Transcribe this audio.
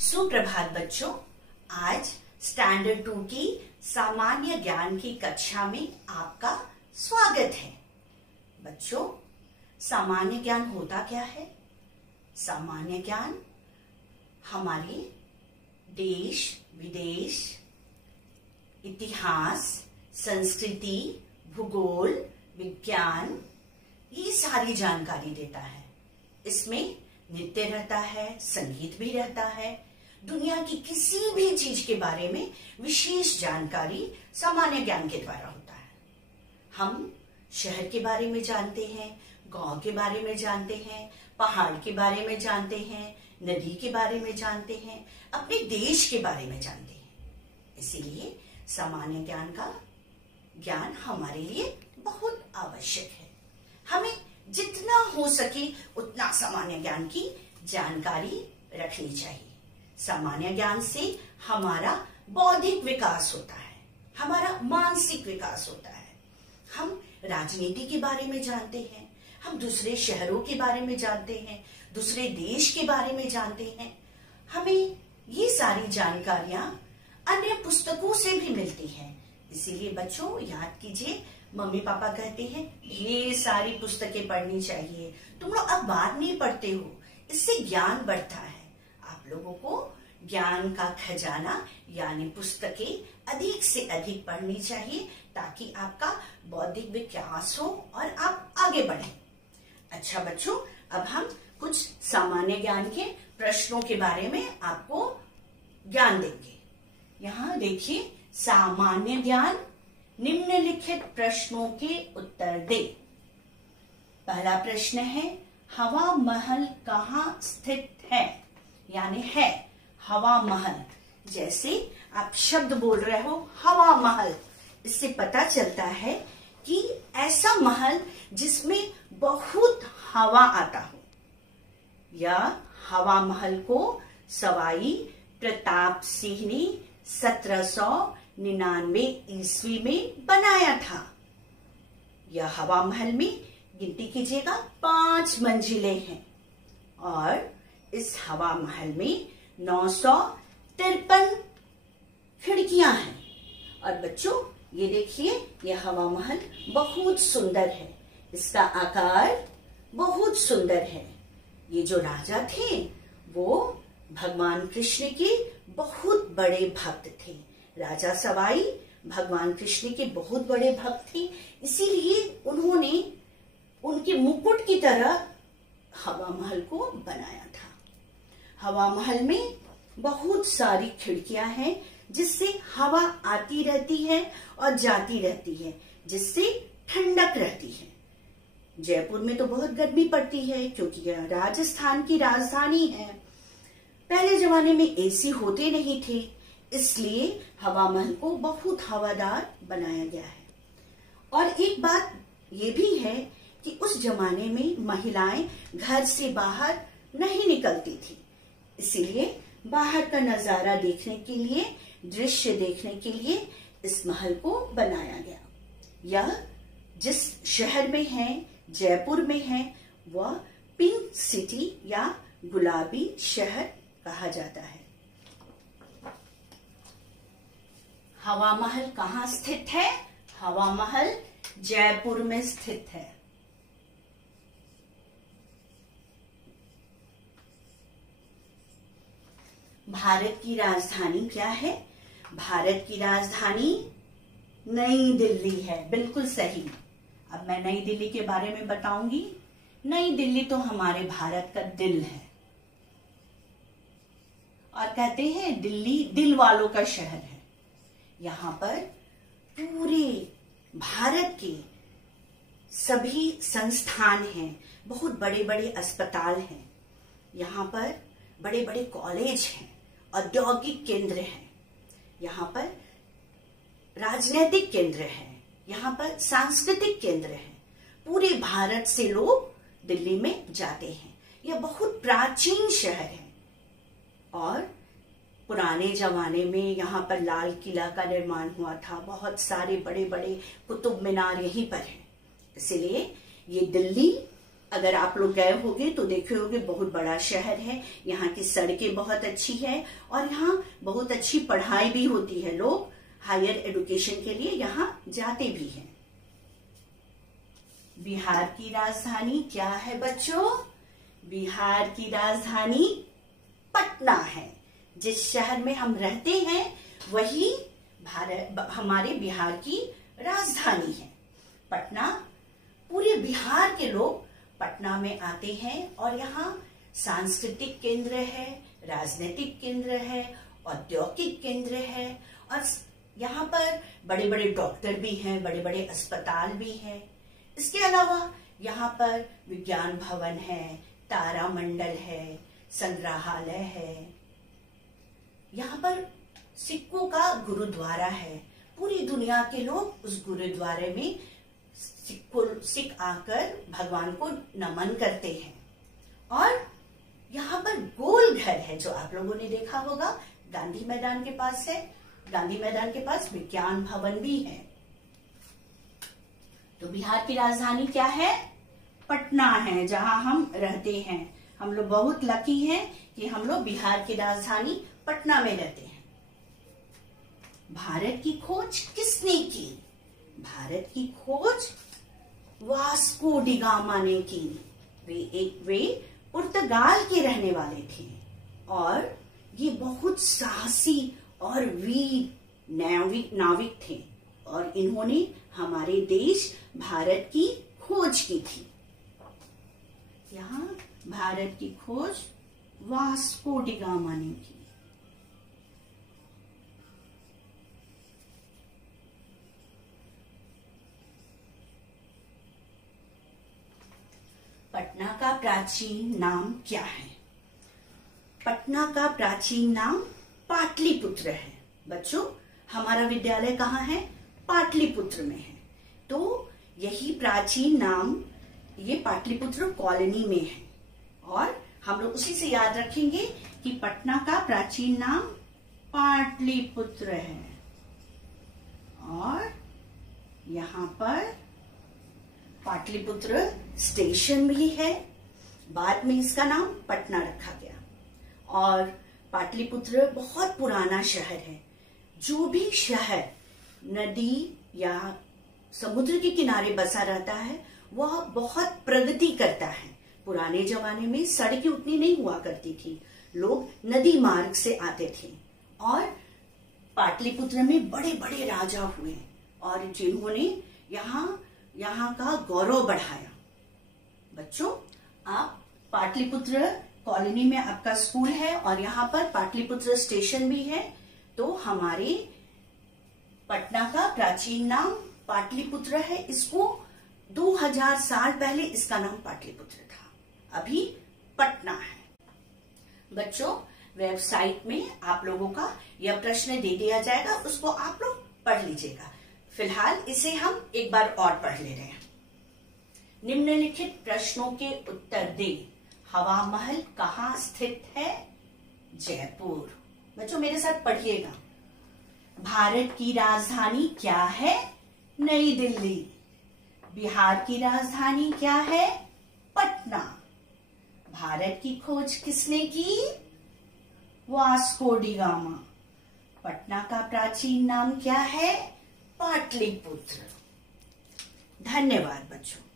सुप्रभात बच्चों। आज स्टैंडर्ड 2 की सामान्य ज्ञान की कक्षा में आपका स्वागत है। बच्चों, सामान्य ज्ञान होता क्या है? सामान्य ज्ञान हमारे देश विदेश, इतिहास, संस्कृति, भूगोल, विज्ञान, ये सारी जानकारी देता है। इसमें नृत्य रहता है, संगीत भी रहता है। दुनिया की किसी भी चीज के बारे में विशेष जानकारी सामान्य ज्ञान के द्वारा होता है। हम शहर के बारे में जानते हैं, गांव के बारे में जानते हैं, पहाड़ के बारे में जानते हैं, नदी के बारे में जानते हैं, अपने देश के बारे में जानते हैं। इसीलिए सामान्य ज्ञान का ज्ञान हमारे लिए बहुत आवश्यक है। हमें जितना हो सके उतना सामान्य ज्ञान की जानकारी रखनी चाहिए। सामान्य ज्ञान से हमारा बौद्धिक विकास होता है, हमारा मानसिक विकास होता है। हम राजनीति के बारे में जानते हैं, हम दूसरे शहरों के बारे में जानते हैं, दूसरे देश के बारे में जानते हैं। हमें ये सारी जानकारियां अन्य पुस्तकों से भी मिलती हैं। इसीलिए बच्चों याद कीजिए, मम्मी पापा कहते हैं ढेर सारी पुस्तकें पढ़नी चाहिए। तुम लोग अखबार नहीं पढ़ते हो, इससे ज्ञान बढ़ता है। आप लोगों को ज्ञान का खजाना यानी पुस्तकें अधिक से अधिक पढ़नी चाहिए ताकि आपका बौद्धिक विकास हो और आप आगे बढ़ें। अच्छा बच्चों, अब हम कुछ सामान्य ज्ञान के प्रश्नों के बारे में आपको ज्ञान देंगे। यहाँ देखिए, सामान्य ज्ञान, निम्नलिखित प्रश्नों के उत्तर दे। पहला प्रश्न है, हवा महल कहाँ स्थित है? यानी है हवा महल। जैसे आप शब्द बोल रहे हो हवा महल, इससे पता चलता है कि ऐसा महल जिसमें बहुत हवा आता हो। या हवा महल को सवाई प्रताप सिंह ने 1799 ईस्वी में बनाया था। यह हवा महल में गिनती कीजिएगा 5 मंजिलें हैं और इस हवा महल में 953 खिड़कियां हैं। और बच्चों ये देखिए, यह हवा महल बहुत सुंदर है, इसका आकार बहुत सुंदर है। ये जो राजा थे वो भगवान कृष्ण के बहुत बड़े भक्त थे। राजा सवाई भगवान कृष्ण के बहुत बड़े भक्त थे, इसीलिए उन्होंने उनके मुकुट की तरह हवा महल को बनाया था। हवा महल में बहुत सारी खिड़कियां हैं जिससे हवा आती रहती है और जाती रहती है, जिससे ठंडक रहती है। जयपुर में तो बहुत गर्मी पड़ती है क्योंकि यह राजस्थान की राजधानी है। पहले जमाने में एसी होते नहीं थे, इसलिए हवा महल को बहुत हवादार बनाया गया है। और एक बात ये भी है कि उस जमाने में महिलाएं घर से बाहर नहीं निकलती थी, इसीलिए बाहर का नजारा देखने के लिए, दृश्य देखने के लिए इस महल को बनाया गया। यह जिस शहर में है, जयपुर में है, वह पिंक सिटी या गुलाबी शहर कहा जाता है। हवा महल कहाँ स्थित है? हवा महल जयपुर में स्थित है। भारत की राजधानी क्या है? भारत की राजधानी नई दिल्ली है। बिल्कुल सही। अब मैं नई दिल्ली के बारे में बताऊंगी। नई दिल्ली तो हमारे भारत का दिल है और कहते हैं दिल्ली दिल वालों का शहर है। यहाँ पर पूरे भारत के सभी संस्थान हैं, बहुत बड़े बड़े अस्पताल हैं, यहाँ पर बड़े बड़े कॉलेज हैं, औद्योगिक केंद्र हैं, यहाँ पर राजनीतिक केंद्र हैं, यहाँ पर सांस्कृतिक केंद्र हैं। पूरे भारत से लोग दिल्ली में जाते हैं। यह बहुत प्राचीन शहर है और पुराने जमाने में यहाँ पर लाल किला का निर्माण हुआ था। बहुत सारे बड़े बड़े कुतुब मीनार यहीं पर हैं। इसलिए ये दिल्ली अगर आप लोग गए होंगे तो देखे होंगे, बहुत बड़ा शहर है, यहाँ की सड़कें बहुत अच्छी है और यहाँ बहुत अच्छी पढ़ाई भी होती है। लोग हायर एजुकेशन के लिए यहाँ जाते भी हैं। बिहार की राजधानी क्या है बच्चों? बिहार की राजधानी पटना है। जिस शहर में हम रहते हैं वही हमारे बिहार की राजधानी है। पटना, पूरे बिहार के लोग पटना में आते हैं और यहाँ सांस्कृतिक केंद्र है, राजनीतिक केंद्र है, औद्योगिक केंद्र है और यहाँ पर बड़े बड़े डॉक्टर भी हैं, बड़े बड़े अस्पताल भी हैं। इसके अलावा यहाँ पर विज्ञान भवन है, तारामंडल है, संग्रहालय है। यहाँ पर सिखों का गुरुद्वारा है। पूरी दुनिया के लोग उस गुरुद्वारे में सिख आकर भगवान को नमन करते हैं। और यहाँ पर गोल घर है जो आप लोगों ने देखा होगा, गांधी मैदान के पास है। गांधी मैदान के पास विज्ञान भवन भी है। तो बिहार की राजधानी क्या है? पटना है, जहां हम रहते हैं। हम लोग बहुत लकी हैं कि हम लोग बिहार की राजधानी पटना में रहते हैं। भारत की खोज किसने की? भारत की खोज वास्को डी गामा ने की। वे पुर्तगाल के रहने वाले थे और ये बहुत साहसी और वीर नाविक थे और इन्होंने हमारे देश भारत की खोज की थी। यहाँ भारत की खोज वास्को डी गामा ने की। पटना का प्राचीन नाम क्या है? पटना का प्राचीन नाम पाटलिपुत्र है। बच्चों, हमारा विद्यालय कहाँ है? पाटलिपुत्र में है। तो यही प्राचीन नाम ये पाटलिपुत्र कॉलोनी में है और हम लोग उसी से याद रखेंगे कि पटना का प्राचीन नाम पाटलिपुत्र है और यहाँ पर पाटलिपुत्र स्टेशन भी है। बाद में इसका नाम पटना रखा गया और पाटलिपुत्र बहुत पुराना शहर है। जो भी शहर नदी या समुद्र के किनारे बसा रहता है वह बहुत प्रगति करता है। पुराने जमाने में सड़कें उतनी नहीं हुआ करती थी, लोग नदी मार्ग से आते थे और पाटलिपुत्र में बड़े बड़े राजा हुए और जिन्होंने यहाँ का गौरव बढ़ाया। बच्चों, आप पाटलिपुत्र कॉलोनी में आपका स्कूल है और यहाँ पर पाटलिपुत्र स्टेशन भी है। तो हमारे पटना का प्राचीन नाम पाटलिपुत्र है। इसको 2000 साल पहले इसका नाम पाटलिपुत्र था, अभी पटना है। बच्चों, वेबसाइट में आप लोगों का यह प्रश्न दे दिया जाएगा, उसको आप लोग पढ़ लीजिएगा। फिलहाल इसे हम एक बार और पढ़ ले रहे हैं। निम्नलिखित प्रश्नों के उत्तर दें। हवा महल कहाँ स्थित है? जयपुर। बच्चों, मेरे साथ पढ़िएगा। भारत की राजधानी क्या है? नई दिल्ली। बिहार की राजधानी क्या है? पटना। भारत की खोज किसने की? Vasco D gamma. पटना का प्राचीन नाम क्या है? पाटलिपुत्र। धन्यवाद बच्चों।